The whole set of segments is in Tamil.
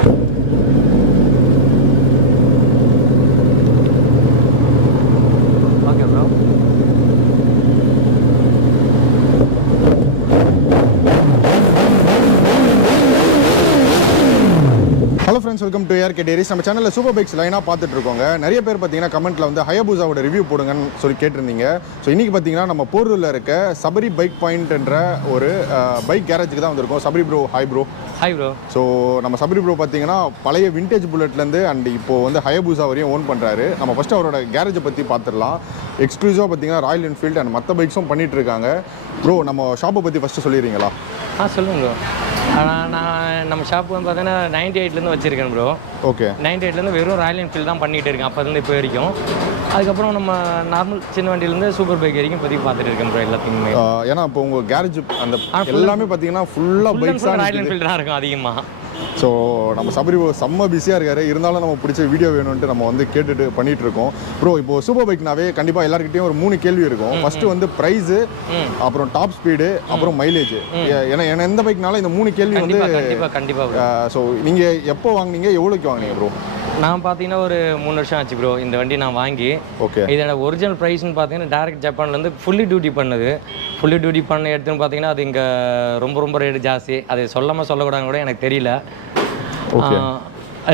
Okay bro. Hello friends, welcome to ARK Diaries. நம்ம சேனலில் சூப்பர் பைக்ஸ் லைனாக பார்த்துட்டு இருக்கோங்க. நிறைய பேர் பார்த்தீங்கன்னா கமெண்ட்டில் வந்து ஹயாபுசாவோட ரிவ்யூ போடுங்கன்னு சொல்லி கேட்டிருந்தீங்க. ஸோ இன்றைக்கி பார்த்தீங்கன்னா நம்ம போரூரில் இருக்க சபரி பைக் பாயிண்ட் என்ற ஒரு பைக் கேரேஜுக்கு தான் வந்திருக்கோம். Sabari bro, hi bro. Hi bro. So நம்ம சபரி ப்ரோ பார்த்தீங்கன்னா பழைய விண்டேஜ் புல்லட்லேருந்து அண்ட் இப்போது வந்து ஹயாபுசா வரையும் ஓன் பண்ணுறாரு. நம்ம ஃபஸ்ட்டு அவரோட கேரேஜை பற்றி பார்த்துடலாம். எக்ஸ்க்ளூசிவாக பார்த்தீங்கன்னா ராயல் என்ஃபீல்டு அண்ட் மற்ற பைக்ஸும் பண்ணிகிட்டு இருக்காங்க. ப்ரோ, நம்ம ஷாப்பை பற்றி ஃபஸ்ட்டு சொல்லிடுறீங்களா? சொல்லுங்க ப்ரோ. நான் நம்ம ஷாப் வந்து பார்த்தீங்கன்னா 98லேருந்து வச்சுருக்கேன் ப்ரோ. ஓகே. 98லேருந்து வெறும் ராயல் என்ஃபீல்டு தான் பண்ணிகிட்டு இருக்கேன் அப்போலேருந்து இப்போ வரைக்கும். அதுக்கப்புறம் நம்ம நார்மல் சின்ன வண்டியிலேருந்து சூப்பர் பைக் வரைக்கும் இப்போதைக்கு பார்த்துட்டு இருக்கேன் ப்ரோ எல்லாத்தையுமே. ஏன்னா இப்போ உங்கள் கேரேஜ் அந்த எல்லாமே பார்த்தீங்கன்னா ஃபுல்லாக பைக்ஸ் ராயல் என்ஃபீல்டு தான் இருக்கும் அதிகமாக. ஸோ நம்ம சபரி செம்ம பிஸியாக இருக்காரு. இருந்தாலும் நம்ம பிடிச்ச வீடியோ வேணும்ன்ட்டு நம்ம வந்து கேட்டுட்டு பண்ணிட்டு இருக்கோம். ப்ரோ, இப்போ சூப்பர் பைக்னாவே கண்டிப்பாக எல்லாருக்கிட்டையும் ஒரு 3 கேள்வி இருக்கும். ஃபர்ஸ்ட் வந்து ப்ரைஸு, அப்புறம் டாப் ஸ்பீடு, அப்புறம் மைலேஜ். ஏன்னா எந்த பைக்னாலும் இந்த 3 கேள்வி வந்து கண்டிப்பாக. ஸோ நீங்கள் எப்போ வாங்கினீங்க, எவ்வளோக்கு வாங்கினீங்க ப்ரோ? நான் பார்த்தீங்கன்னா ஒரு 3 வருஷம் ஆச்சு ப்ரோ இந்த வண்டி நான் வாங்கி. ஓகே. இதோட ஒரிஜினல் ப்ரைஸ்னு பார்த்தீங்கன்னா டேரக்ட் ஜப்பான்லேருந்து ஃபுல்லி டியூட்டி பண்ணது. ஃபுல்லி டியூட்டி பண்ண எடுத்துன்னு பார்த்தீங்கன்னா அது இங்கே ரொம்ப ரேட்டு ஜாஸ்தி. அது சொல்லக்கூடாதுன்னு கூட எனக்கு தெரியல.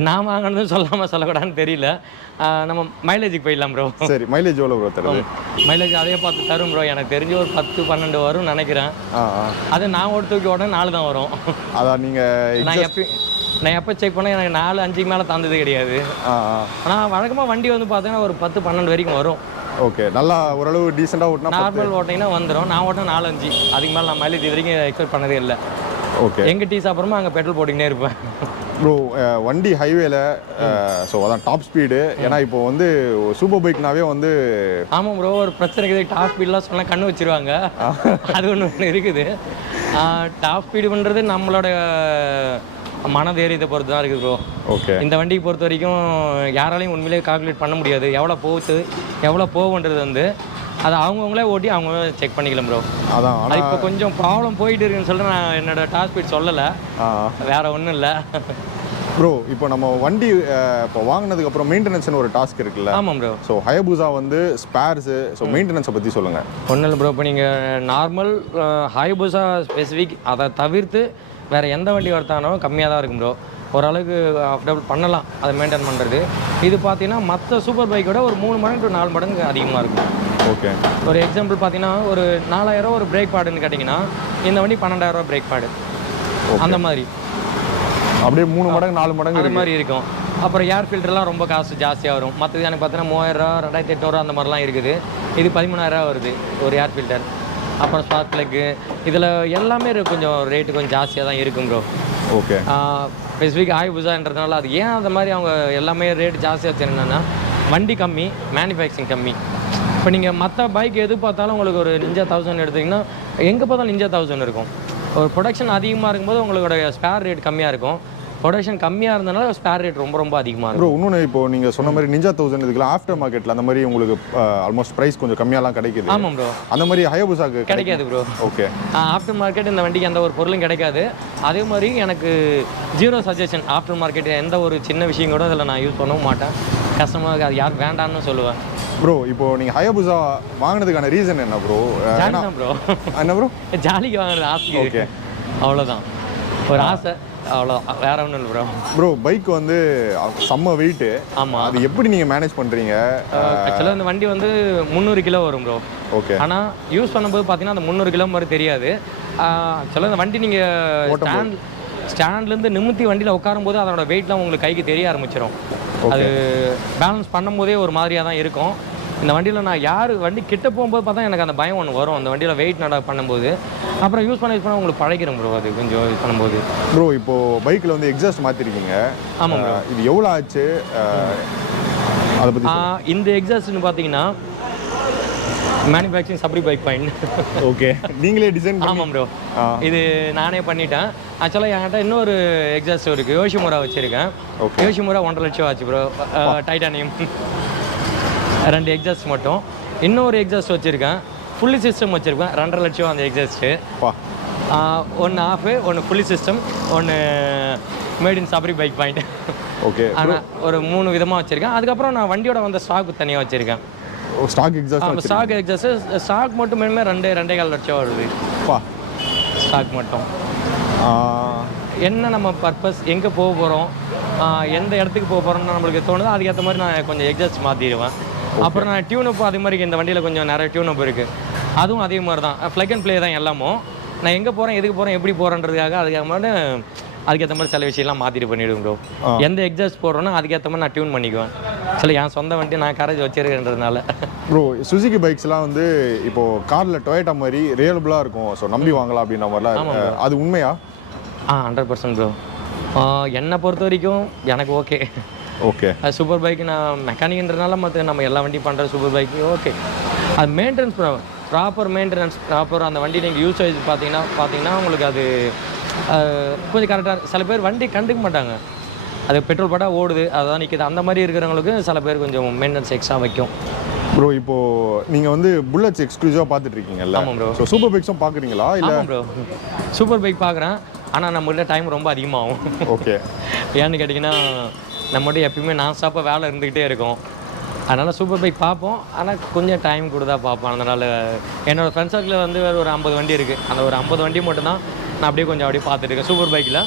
நான் வாங்கினதும் சொல்லக்கூடாதுன்னு தெரியல. நம்ம மைலேஜுக்கு போயிடலாம் ப்ரோ. சரி, மைலேஜ் எவ்வளோ ப்ரோ தருது? மைலேஜ் அதே பார்த்து தரும் ப்ரோ. எனக்கு தெரிஞ்ச ஒரு 10-12 வரும்னு நினைக்கிறேன். அது நான் தூக்கி உடனே 4 தான் வரும். அதான் நீங்கள் நான் எப்போ செக் பண்ணேன் எனக்கு 4-5க்கு மேலே தந்தது கிடையாது. ஆனால் வழக்கமாக வண்டி வந்து பார்த்தீங்கன்னா ஒரு 10-12 வரைக்கும் வரும். ஓகே. நல்லா ஓரளவு டீசெண்டாக ஓட்டினா நார்மல் ஓட்டிங்கன்னா வந்துடும். நான் ஓட்டினா 4-5, அதுக்கு மேலே நான் மைலேஜ் இது வரைக்கும் எக்ஸ்பெக்ட் பண்ணதே இல்லை. ஓகே. எங்கே டீ சாப்பிட்றோமோ அங்கே பெட்ரோல் போட்டுக்கிட்டே இருப்பேன் ப்ரோ. வண்டி ஹைவேல ஸோ அதான் டாப் ஸ்பீடு. ஏன்னா இப்போ வந்து சூப்பர் பைக்னாவே வந்து ஆமாம் ப்ரோ, ஒரு பிரச்சனை இருக்குது. டாப் ஸ்பீட்லாம் சொன்னால் கண்ணு வச்சிருவாங்க. அது ஒன்று இருக்குது. டாப் ஸ்பீடு பண்ணுறது நம்மளோட மனதைரியத்தை பொறுத்து தான் இருக்குது ப்ரோ. ஓகே. இந்த வண்டியை பொறுத்த வரைக்கும் யாராலையும் உண்மையிலேயே கால்குலேட் பண்ண முடியாது. எவ்வளோ போகுன்றது வந்து அதை அவங்கவுங்களே ஓட்டி அவங்க செக் பண்ணிக்கலாம் ப்ரோ. அதான் அது இப்போ கொஞ்சம் ப்ராப்ளம் போயிட்டு இருக்குன்னு சொல்லிட்டு நான் என்னோட டாப் ஸ்பீட் சொல்லலை, வேற ஒன்றும் இல்லை ப்ரோ. இப்போ நம்ம வண்டி இப்போ வாங்கினதுக்கு அப்புறம் மெயின்டெனன்ஸ்னு ஒரு டாஸ்க் இருக்குல்ல? ஆமாம் ப்ரோ. ஸோ ஹயாபுசா வந்து ஸ்பேர்ஸு, ஸோ மெயின்டெனன்ஸை பற்றி சொல்லுங்கள். ஒன்றும் இல்லை ப்ரோ. இப்போ நீங்கள் நார்மல் ஹயாபுசா ஸ்பெசிஃபிக் அதை தவிர்த்து வேறு எந்த வண்டி வரத்தானோ கம்மியாக தான் இருக்கும் ப்ரோ. ஓரளவுக்கு அஃபோர்டபுள் பண்ணலாம் அதை மெயின்டைன் பண்ணுறது. இது பார்த்தீங்கன்னா மற்ற சூப்பர் பைக்கோட ஒரு 3 மடங்கு to 4 மடங்கு அதிகமாக இருக்கும். ஓகே. ஒரு எக்ஸாம்பிள் பார்த்தீங்கன்னா ஒரு 4000 ஒரு பிரேக் பேடுன்னு கேட்டிங்கன்னா இந்த வண்டி 12,000 பிரேக் பேடு அந்த மாதிரி அப்படியே 3 மடங்கு 4 மடங்கு அது மாதிரி இருக்கும். அப்புறம் ஏர் ஃபில்டர்லாம் ரொம்ப காசு ஜாஸ்தியாக வரும். மற்றது எனக்கு பார்த்தீங்கன்னா 3000, 2800 அந்த மாதிரிலாம் இருக்குது. இது 13,000 வருது ஒரு ஏர் ஃபில்டர். அப்புறம் ஸ்பார்க் ப்ளக்கு இதில் எல்லாமே கொஞ்சம் ரேட்டு கொஞ்சம் ஜாஸ்தியாக தான் இருக்கும் ப்ரோ. ஓகே. ஸ்பெசிஃபிக் ஹயாபுசான்றதுனால அது ஏன் அந்த மாதிரி அவங்க எல்லாமே ரேட்டு ஜாஸ்தியாக வச்சு என்னென்னா வண்டி கம்மி, மேனுஃபேக்சரிங் கம்மி. இப்போ நீங்கள் மற்ற பைக் எது பார்த்தாலும் உங்களுக்கு ஒரு நிஞ்சா 1000 எடுத்திங்கன்னா எங்கே பார்த்தாலும் நிஞ்சா 1000 இருக்கும். ஒரு ப்ரொடக்ஷன் அதிகமாக இருக்கும்போது உங்களோட ஸ்பேர் ரேட் கம்மியாக இருக்கும். ப்ரொடக்ஷன் கம்மியாக இருந்தனால ஸ்பேர் ரேட் ரொம்ப அதிகமாக இருக்கும். இன்னொன்று இப்போ நீங்கள் சொன்ன மாதிரி நிஞ்சா 1000 இதுக்குலாம் ஆஃப்டர் மார்க்கெட்டில் அந்த மாதிரி உங்களுக்கு ஆல்மோஸ்ட் ப்ரைஸ் கொஞ்சம் கம்மியாலாம் கிடைக்குது. ஆமாம் ப்ரோ. அந்த மாதிரி ஹயாபுசாக்கு கிடைக்காது ப்ரோ. ஓகே. ஆஃப்டர் மார்க்கெட் இந்த வண்டிக்கு எந்த ஒரு பொருளும் கிடைக்காது. அதே மாதிரி எனக்கு 0 சஜஷன். ஆஃப்டர் மார்க்கெட் எந்த ஒரு சின்ன விஷயம் கூட அதில் நான் யூஸ் பண்ணவும் மாட்டேன். கஸ்டமருக்கு அது யார் வேண்டான்னு சொல்லுவேன் ப்ரோ. இப்போ நீங்கள் ஹயாபுசா வாங்கினதுக்கான ரீசன் என்ன ப்ரோ? ப்ரோ என்ன ப்ரோ? ஜாலிக்கு வாங்கினது ஆசை. ஓகே, அவ்வளோதான், ஒரு ஆசை, அவ்வளோ, வேற ஒன்றும் இல்லை ப்ரோ. ப்ரோ, பைக் வந்து செம்ம வெயிட்டு. ஆமாம். அது எப்படி நீங்கள் மேனேஜ் பண்ணுறீங்க? ஆக்சுவலாக இந்த வண்டி வந்து 300 கிலோ வரும் ப்ரோ. ஓகே. ஆனால் யூஸ் பண்ணும்போது பார்த்தீங்கன்னா அந்த 300 கிலோ மாதிரி தெரியாது. ஆக்சுவலாக இந்த வண்டி நீங்கள் ஸ்டாண்ட்லேருந்து நிமித்தி வண்டியில் உட்காரும்போது அதோட வெயிட்லாம் உங்களுக்கு கைக்கு தெரிய ஆரம்பிச்சிடும். அது பேலன்ஸ் பண்ணும்போதே ஒரு மாதிரியாக தான் இருக்கும். இந்த வண்டியில் நான் வண்டி கிட்ட போகும்போது பார்த்தா எனக்கு அந்த பயம் ஒன்று வரும். அந்த வண்டியில் வெயிட் பண்ணும்போது அப்புறம் யூஸ் பண்ண உங்களுக்கு பழகிடும் ப்ரோ. அது கொஞ்சம் யூஸ் பண்ணும்போது. ப்ரோ, இப்போது பைக்கில் வந்து எக்ஸாஸ்ட் மாற்றிருக்கீங்க. ஆமாம் ப்ரோ. இது எவ்வளோ ஆச்சு அதை பற்றி? இந்த எக்ஸாஸ்ட்னு பார்த்தீங்கன்னா manufacturing Sabari bike point. Okay. நீங்களே டிசைன்? ஆமாம் ப்ரோ. இது நானே பண்ணிட்டேன். ஆக்சுவலாக என்கிட்ட இன்னொரு எக்ஸாஸ்ட் இருக்குது. யோஷிமுரா வச்சுருக்கேன். யோஷிமுரா 1.5 லட்சம் ஆச்சு ப்ரோ. டைட்டானியம் 2 எக்ஸாஸ்ட் மட்டும். இன்னொரு எக்ஸாஸ்ட் வச்சுருக்கேன், ஃபுல்லி சிஸ்டம் வச்சுருக்கேன். 2.5 லட்சம் அந்த எக்ஸாஸ்ட்டு. ஒன்று ஆஃபு, ஒன்று ஃபுல்லி சிஸ்டம், ஒன்று made in Sabari bike point. Okay. ஆனால் ஒரு 3 விதமாக வச்சுருக்கேன். அதுக்கப்புறம் நான் வண்டியோட வந்த ஸ்டாக் தனியாக வச்சுருக்கேன். ஸ்டாக் எக்ஸாஸ்ட் ஸ்டாக் மட்டும் மினிமே 2.5 லட்சம் வருது ஸ்டாக் மட்டும். என்ன நம்ம பர்பஸ், எங்கே போக போகிறோம், எந்த இடத்துக்கு போக போகிறோம்னு நம்மளுக்கு தோணுதோ அதுக்கேற்ற மாதிரி நான் கொஞ்சம் எக்ஸாஸ்ட் மாற்றிடுவேன். அப்புறம் நான் டியூனப் அதே மாதிரி இந்த வண்டியில் கொஞ்சம் நிறைய டியூனப் இருக்குது. அதுவும் அதே மாதிரி தான், ப்ளக் அண்ட் ப்ளே தான் எல்லாமும். நான் எங்கே போகிறேன், எதுக்கு போகிறேன், எப்படி போகிறேன்றதுக்காக அதுக்கேற்ற மாதிரி சில விஷயம்லாம் மாற்றிட்டு பண்ணிவிடுவோம் ப்ரோ. எந்த எக்ஸாஸ்ட் போடுறோன்னா அதுக்கேற்ற மாதிரி நான் டியூன் பண்ணிக்குவேன். என் சொந்த வண்டி நான் கரேஜ் வச்சிருக்கேன்றதுனால. ப்ரோ சுசுகி பைக்ஸ்லாம் வந்து இப்போது காரில் டொயோட்டா மாதிரி ரியலபிளாக இருக்கும், ஸோ நம்பி வாங்கலாம் அப்படின்ற மாதிரிலாம், அது உண்மையா? 100% ப்ரோ. என்னை பொறுத்த வரைக்கும் எனக்கு ஓகே. ஓகே. சூப்பர் பைக் நான் மெக்கானிக்ன்றனால மற்ற நம்ம எல்லா வண்டி பண்ணுற சூப்பர் பைக்கு ஓகே. அது மெயின்டெனன்ஸ் ப்ராப்பர் மெயின்டெனன்ஸ் ப்ராப்பர் அந்த வண்டி நீங்கள் யூசேஜ் பார்த்தீங்கன்னா உங்களுக்கு அது கொஞ்சம் கரெக்டாக. சில பேர் வண்டி கண்டுக்க மாட்டாங்க, அது பெட்ரோல் பட்டா ஓடுது அதுதான் நிற்கிது, அந்த மாதிரி இருக்கிறவங்களுக்கு சில பேர் கொஞ்சம் மெயின்டெனன்ஸ் எக்ஸ்ட்ரா வைக்கும். ப்ரோ இப்போது நீங்கள் வந்து புல்லட்ஸ் எக்ஸ்க்ளூசிவாக பார்த்துட்டு இருக்கீங்கல்ல? ஆமாம் ப்ரோ. ஸோ சூப்பர் பைக்ஸும் பார்க்குறீங்களா? இல்லை ப்ரோ சூப்பர் பைக் பார்க்குறேன், ஆனால் நம்மகிட்ட டைம் ரொம்ப அதிகமாகும். ஓகே. ஏன்னு கேட்டிங்கன்னா நம்மகிட்ட எப்பயுமே நான் ஸ்டாப்பாக வேலை இருந்துக்கிட்டே இருக்கும். அதனால் சூப்பர் பைக் பார்ப்போம், ஆனால் கொஞ்சம் டைம் கூட தான் பார்ப்போம். அதனால் என்னோடய ஃப்ரெண்ட் சர்க்கிளில் வந்து ஒரு 50 வண்டி இருக்குது. அந்த ஒரு 50 வண்டி மட்டும்தான் நான் அப்படியே பார்த்துட்டு இருக்கேன் சூப்பர் பைக்கில்.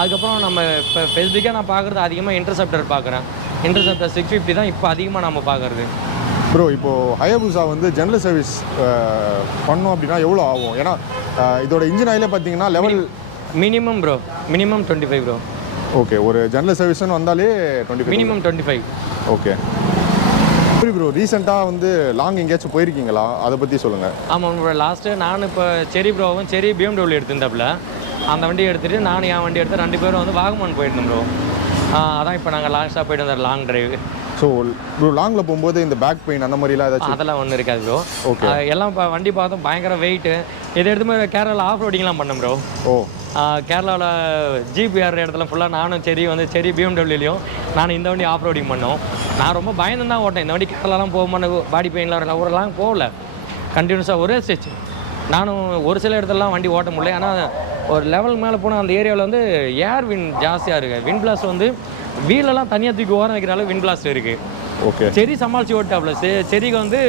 அதுக்கப்புறம் நம்ம இப்போ ஃபேஸ்புக்காக நான் பார்க்குறது அதிகமாக இன்டர்செப்டர் பார்க்குறேன். இன்டர்செப்டர் 650 தான் இப்போ அதிகமாக நம்ம பார்க்குறது. ப்ரோ இப்போது ஹயாபுசா வந்து ஜென்ரல் சர்வீஸ் பண்ணோம் அப்படின்னா எவ்வளோ ஆகும்? ஏன்னா இதோட இன்ஜின் ஆயிலே பார்த்தீங்கன்னா லெவல் மினிமம் 25 ப்ரோ. ஓகே. ஒரு ஜென்ரல் சர்வீஸ்னு வந்தாலே 25 மினிமம் 25. ஓகே. சரி ப்ரோ, ரீசெண்டாக வந்து லாங் எங்கேயாச்சும் போயிருக்கீங்களா, அதை பற்றி சொல்லுங்கள். ஆமாம் ப்ரோ, லாஸ்ட்டு நான் இப்போ செரி ப்ரோவும் செரி BMW எடுத்திருந்தாப்புல, அந்த வண்டி எடுத்துகிட்டு நானும் என் வண்டி எடுத்து 2 பேரும் வந்து வாகமான் போயிருந்தோம் ப்ரோ. அதான் இப்போ நாங்கள் லாஸ்ட்டாக போயிட்டு வந்தோம் லாங் டிரைவ். ஸோ ப்ரோ லாங்கில் போகும்போது இந்த பேக் பெயின் அந்த மாதிரிலாம் ஏதாச்சும்? அதெல்லாம் ஒன்றும் இருக்காது ப்ரோ. ஓகே. எல்லாம் இப்போ வண்டி பார்த்தோம் பயங்கர வெயிட்டு. இதை எடுத்து கேரளாவில் ஆஃப் ரோடிங்லாம் பண்ணோம் ப்ரோ. ஓ. கேரளாவில் ஜீப் ஏற இடத்துல ஃபுல்லாக நானும் செரி BMWலையும் நானும் இந்த வண்டி ஆஃப் ரோடிங் பண்ணோம். நான் ரொம்ப பயந்து தான் ஓட்டேன். இந்த வண்டி கேரளாலாம் போக மாட்டேன், பாடி பெயின்லாம் வரல, ஒரு லாங் போகல, கண்டினியூஸாக ஒரே ஸ்டேஜ். நானும் ஒரு சில இடத்துலலாம் வண்டி ஓட்ட முடியல. ஆனால் ஒரு லெவலுக்கு மேலே போனால் அந்த ஏரியாவில் வந்து ஏர் விண்ட் ஜாஸ்தியாக இருக்குது. விண்ட் பிளாஸ்ட் வந்து வீலெல்லாம் தனியாக தூக்கி ஓரம் வைக்கிற அளவு விண்ட் பிளாஸ்ட் இருக்குது. ஓகே. செரி சமாளித்து ஓட்டாப்ல. செரிக்கு வந்து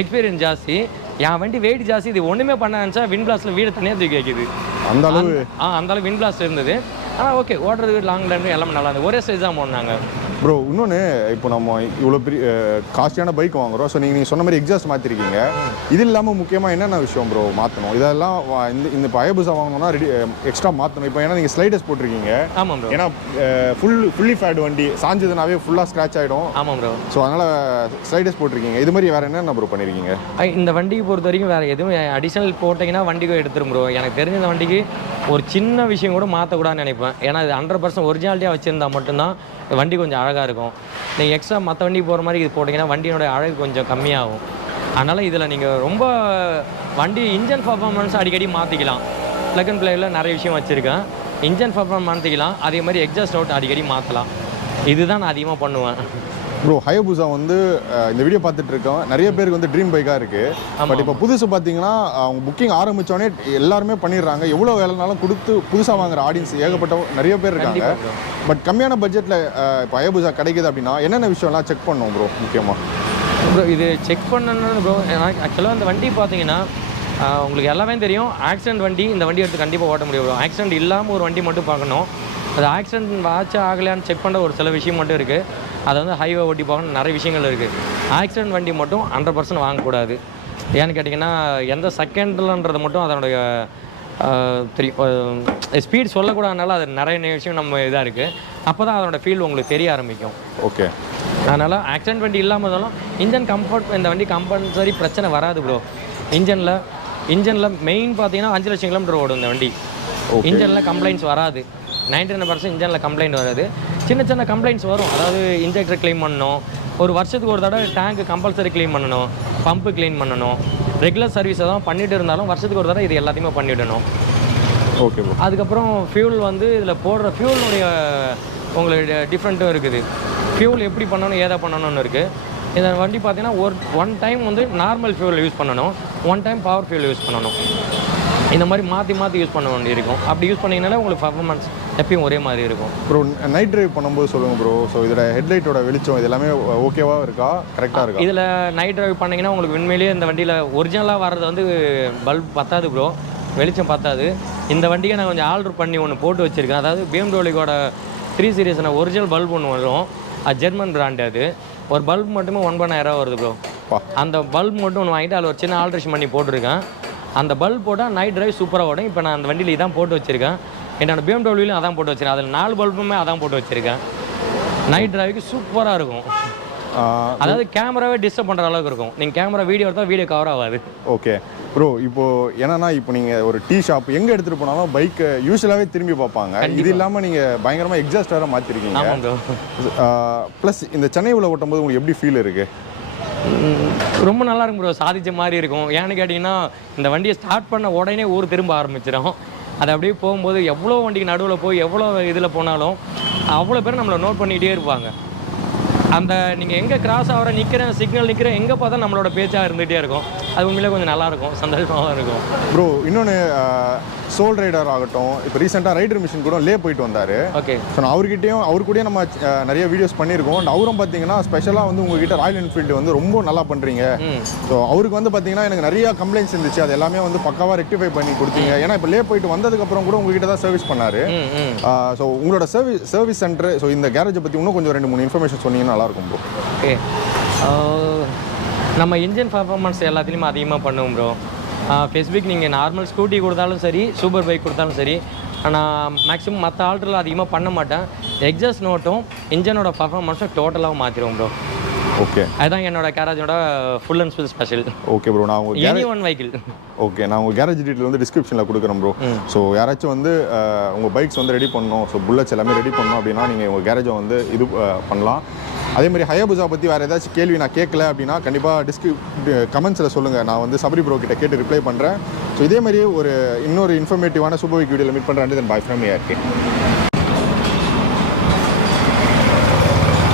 எக்ஸ்பீரியன்ஸ் ஜாஸ்தி, என் வண்டி வெயிட் ஜாஸ்தி. இது ஒன்றுமே பண்ண நினச்சா விண்ட் பிளாஸ்ட்டில் வீடை தனியாக தூக்கி வைக்கிது. அந்த அளவு விண்ட் பிளாஸ்ட் இருந்தது. ஆனால் ஓகே, ஓட்டுறதுக்கு லாங் டைம் எல்லாமே நல்லா இருந்தது. ஒரே ஸ்டேஜ் தான் போனாங்க. ப்ரோ இன்னொன்று, இப்போ நம்ம இவ்வளோ பெரிய காஸ்ட்லியான பைக் வாங்குகிறோம். ஸோ நீங்கள் சொன்ன மாதிரி எக்ஸாஸ்ட் மாற்றிருக்கீங்க. இது இல்லாமல் முக்கியமாக என்னென்ன விஷயம் ப்ரோ மாற்றணும்? இதெல்லாம் இந்த இப்போ ஹயாபுசா வாங்கணும்னா எக்ஸ்ட்ரா மாற்றணும். இப்போ ஏன்னா நீங்கள் ஸ்லைடர்ஸ் போட்டிருக்கீங்க. ஆமாம் ப்ரோ. ஏன்னா ஃபுல்லி ஃபேட் வண்டி சாஞ்சதுனாவே ஃபுல்லாக ஸ்க்ராட்ச் ஆகிடும். ஆமாம் ப்ரோ. ஸோ அதனால் ஸ்லைடர்ஸ் போட்டிருக்கீங்க. இது மாதிரி வேறு என்னென்ன ப்ரோ பண்ணியிருக்கீங்க? இந்த வண்டிக்கு பொறுத்த வரைக்கும் வேறு எதுவும் அடிஷ்னல் போட்டிங்கன்னா வண்டிக்கு எடுத்துரும் ப்ரோ. எனக்கு தெரிஞ்ச இந்த வண்டிக்கு ஒரு சின்ன விஷயம் கூட மாற்றக்கூடாதுன்னு நினைப்பேன். ஏன்னா இது 100% ஒரிஜினாலிட்டியாக வச்சுருந்தா மட்டும்தான் வண்டி கொஞ்சம் அழகாக இருக்கும். நீங்கள் எக்ஸ்ட்ரா மற்ற வண்டிக்கு போகிற மாதிரி இது போட்டிங்கன்னா வண்டியோட அழகு கொஞ்சம் கம்மியாகும். அதனால் இதில் நீங்கள் ரொம்ப வண்டி இன்ஜின் பர்ஃபார்மன்ஸ் அடிக்கடி மாற்றிக்கலாம். ப்ளக் அண்ட் ப்ளேயில் நிறைய விஷயம் வச்சுருக்கேன். இன்ஜின் பர்ஃபார்மன்ஸ் மாற்றிக்கலாம், அதே மாதிரி எக்ஸாஸ்ட் அவுட் அடிக்கடி மாற்றலாம். இதுதான் நான் அதிகமாக பண்ணுவேன். ப்ரோ ஹயாபுசா வந்து இந்த வீடியோ பார்த்துட்டு இருக்கோம், நிறைய பேருக்கு வந்து ட்ரீம் பைக்காக இருக்குது. பட் இப்போ புதுசு பார்த்தீங்கன்னா அவங்க புக்கிங் ஆரம்பித்தோடனே எல்லாருமே பண்ணிடுறாங்க. எவ்வளோ வேலைனாலும் கொடுத்து புதுசாக வாங்குற ஆடியன்ஸ் ஏகப்பட்ட நிறைய பேர் இருக்காங்க. பட் கம்மியான பட்ஜெட்டில் இப்போ ஹயாபுசா கிடைக்குது அப்படின்னா என்னென்ன விஷயம்லாம் செக் பண்ணணும் ப்ரோ முக்கியமாக? ப்ரோ இது செக் பண்ணணும் ப்ரோ. ஆக்சுவலாக இந்த வண்டி பார்த்தீங்கன்னா உங்களுக்கு எல்லாமே தெரியும், ஆக்சிடென்ட் வண்டி இந்த வண்டி எடுத்து கண்டிப்பாக ஓட்ட முடியும் ப்ரோ. ஆக்சிடென்ட் இல்லாமல் ஒரு வண்டி மட்டும் பார்க்கணும். அது ஆக்சிடென்ட் ஆச்சா ஆகலையான்னு செக் பண்ண ஒரு சில விஷயம் மட்டும் இருக்குது. அது வந்து ஹைவே ஓட்டி பார்க்கணும், நிறைய விஷயங்கள் இருக்குது. ஆக்சிடென்ட் வண்டி மட்டும் 100% வாங்கக்கூடாது. ஏன்னு கேட்டிங்கன்னா எந்த செகண்ட்லன்றது மட்டும் அதனுடைய தெரியும், ஸ்பீட் சொல்லக்கூடாதுனால அது நிறைய விஷயம் நம்ம இதாக இருக்குது. அப்போ தான் அதனோட ஃபீல் உங்களுக்கு தெரிய ஆரம்பிக்கும். ஓகே. அதனால் ஆக்சிடென்ட் வண்டி இல்லாமல் இருந்தாலும் இன்ஜின் கம்ஃபர்ட், இந்த வண்டி கம்பல்சரி பிரச்சனை வராது ப்ரோ. இன்ஜினில் மெயின் பார்த்தீங்கன்னா 5 லட்சம் கிலோமீட்டர் ஓடும் இந்த வண்டி. இன்ஜினில் கம்ப்ளைண்ட்ஸ் வராது. 99% இன்ஜினில் கம்ப்ளைண்ட் வராது. சின்ன கம்ப்ளைண்ட்ஸ் வரும். அதாவது இன்ஜெக்டர் க்ளீன் பண்ணணும், ஒரு வருஷத்துக்கு ஒரு தடவை டேங்க் கம்பல்சரி க்ளீன் பண்ணணும், பம்பு க்ளீன் பண்ணணும். ரெகுலர் சர்வீஸை தான் பண்ணிட்டு இருந்தாலும் வருஷத்துக்கு ஒரு தடவை இது எல்லாத்தையுமே பண்ணிவிடணும். ஓகே. அதுக்கப்புறம் ஃபியூல் வந்து இதில் போடுற ஃபியூலுடைய உங்களுக்கு டிஃப்ரெண்ட்டும் இருக்குது. ஃபியூல் எப்படி பண்ணணும், ஏதா பண்ணணும்னு இருக்குது. இந்த வண்டி பார்த்தீங்கன்னா ஒன் டைம் வந்து நார்மல் ஃபியூல் யூஸ் பண்ணணும், 1 டைம் பவர் ஃபியூல் யூஸ் பண்ணணும். இந்த மாதிரி மாற்றி யூஸ் பண்ண வேண்டி இருக்கும். அப்படி யூஸ் பண்ணிங்கனால உங்களுக்கு பர்ஃபார்மன்ஸ் எப்பயும் ஒரே மாதிரி இருக்கும். ப்ரோ நைட் டிரைவ் பண்ணும்போது சொல்லுங்கள் ப்ரோ. ஸோ இதோட ஹெட்லைட்டோட வெளிச்சம் இது எல்லாமே ஓகேவா இருக்கா, கரெக்டாக இருக்கா? இதில் நைட் டிரைவ் பண்ணிங்கன்னா உங்களுக்கு உண்மையிலேயே இந்த வண்டியில் ஒரிஜினலாக வர்றது வந்து பல்ப் பத்தாது ப்ரோ, வெளிச்சம் பத்தாது. இந்த வண்டியை நான் கொஞ்சம் ஆல்ட்ரு பண்ணி ஒன்று போட்டு வச்சுருக்கேன். அதாவது பிஎம்டபிள்யூவோட 3 சீரீஸ்னா ஒரிஜினல் பல்ப் ஒன்று வரும், அது ஜெர்மன் பிராண்டு. அது ஒரு பல்ப் மட்டுமே 9,000 வருது ப்ரோ. அந்த பல்ப் மட்டும் ஒன்று வாங்கிட்டு அதில் ஒரு சின்ன ஆல்ட்ரேஷன் பண்ணி போட்டிருக்கேன். அந்த பல்ப் போட்டால் நைட் டிரைவ் சூப்பராக ஓடும். இப்போ நான் அந்த வண்டியில் இதான் போட்டு வச்சுருக்கேன். என்னோட பிஎம்டபிள்யூலையும் அதான் போட்டு வச்சுருக்கேன். அதில் 4 பல்புமே அதான் போட்டு வச்சுருக்கேன். நைட் டிரைவுக்கு சூப்பராக இருக்கும். அதாவது கேமராவே டிஸ்டர்ப் பண்ணுற அளவுக்கு இருக்கும். நீங்கள் கேமரா வீடியோ எடுத்தால் வீடியோ கவர் ஆகாது. Okay bro. இப்போது என்னன்னா, இப்போ நீங்கள் ஒரு டீ ஷாப் எங்கே எடுத்துகிட்டு போனாலும் பைக்கை யூஸ்வலாகவே திரும்பி பார்ப்பாங்க. இது இல்லாமல் நீங்கள் பயங்கரமாக எக்ஸாஸ்ட் வேறு மாற்றிருக்கீங்க. ஆமாம் ப்ரோ. ப்ளஸ் இந்த சென்னை உள்ள ஓட்டும்போது உங்களுக்கு எப்படி ஃபீல் இருக்குது? ரொம்ப நல்லா இருக்கும் ப்ரோ, சாதிச்ச மாதிரி இருக்கும். ஏன்னு கேட்டிங்கன்னா, இந்த வண்டியை ஸ்டார்ட் பண்ண உடனே ஊர் திரும்ப ஆரம்பிச்சிடும். அது அப்படியே போகும்போது எவ்வளோ வண்டிக்கு நடுவில் போய் எவ்வளோ இதில் போனாலும் அவ்வளோ பேர் நம்மளை நோட் பண்ணிகிட்டே இருப்பாங்க. அந்த நீங்கள் எங்கே கிராஸ் ஆகிற நிற்கிறேன், சிக்னல் நிற்கிறேன், எங்கே பார்த்தா நம்மளோட பேச்சாக இருந்துகிட்டே இருக்கும். அது உண்மையிலே கொஞ்சம் நல்லாயிருக்கும், சந்தோஷமாக இருக்கும் ப்ரோ. இன்னொன்று சோல் ரைடர் ஆகட்டும், இப்போ ரீசெண்டாக ரைடர் மிஷின் கூட லே போயிட்டு வந்தார். ஓகே. ஸோ நான் அவர் கூடயே நம்ம நிறைய வீடியோஸ் பண்ணியிருக்கோம். அண்ட் அவரும் பார்த்தீங்கன்னா ஸ்பெஷலாக வந்து உங்ககிட்ட ராயல் என்ஃபீல்டு வந்து ரொம்ப நல்லா பண்ணுறீங்க. ஸோ அவருக்கு வந்து பார்த்தீங்கன்னா எனக்கு நிறையா கம்ப்ளைண்ட்ஸ் இருந்துச்சு, அது எல்லாமே வந்து பக்காவாக ரெக்டிஃபை பண்ணி கொடுத்தீங்க. ஏன்னா இப்போ லே போயிட்டு வந்ததுக்கப்புறம் கூட உங்ககிட்ட தான் சர்வீஸ் பண்ணார். ஸோ உங்களோட சர்வீஸ் சென்டர், ஸோ இந்த கேரேஜை பற்றி இன்னும் கொஞ்சம் 2-3 இன்ஃபர்மேஷன் சொன்னீங்கன்னா நல்லாயிருக்கும் ப்ரோ. ஓகே. நம்ம இன்ஜின் பர்ஃபார்மன்ஸ் எல்லாத்துலேயுமே அதிகமாக பண்ணுவோம் ப்ரோ. ஃபேஸ்புக் நீங்கள் நார்மல் ஸ்கூட்டி கொடுத்தாலும் சரி, சூப்பர் பைக் கொடுத்தாலும் சரி, நான் மேக்ஸிமம் மற்ற ஆல்ட்ரில் அதிகமாக பண்ண மாட்டேன். எக்ஸாஸ்ட் நோட்டும் இன்ஜினோட பர்ஃபார்மன்ஸும் டோட்டலாக மாற்றிடுவோம் ப்ரோ. ஓகே. அதுதான் என்னோட கேரேஜோட full and full special. Okay bro. நான் உங்கள் எனி ஒன் வெஹிக்கிள். ஓகே, நான் உங்கள் கேரேஜ் டீட்டெயில் வந்து டிஸ்கிரிப்ஷனில் கொடுக்குறேன் ப்ரோ. ஸோ யாராச்சும் வந்து உங்கள் பைக்ஸ் வந்து ரெடி பண்ணணும், ஸோ புல்லட்ஸ் எல்லாமே ரெடி பண்ணணும் அப்படின்னா நீங்கள் உங்கள் கேரேஜை வந்து இது பண்ணலாம். அதே மாதிரி ஹயாபுசா பற்றி வேறு ஏதாச்சும் கேள்வி நான் கேட்கல அப்படின்னா கண்டிப்பாக கமெண்ட்ஸில் சொல்லுங்கள். நான் வந்து சபரி ப்ரோ கிட்ட கேட்டு ரிப்ளை பண்ணுறேன். ஸோ இதே மாதிரி இன்னொரு இன்ஃபர்மேட்டிவான சூப்பர் பைக் வீடியோவில் மீட் பண்ணுறேன். தென் பாய் ஃப்ரம் ARK.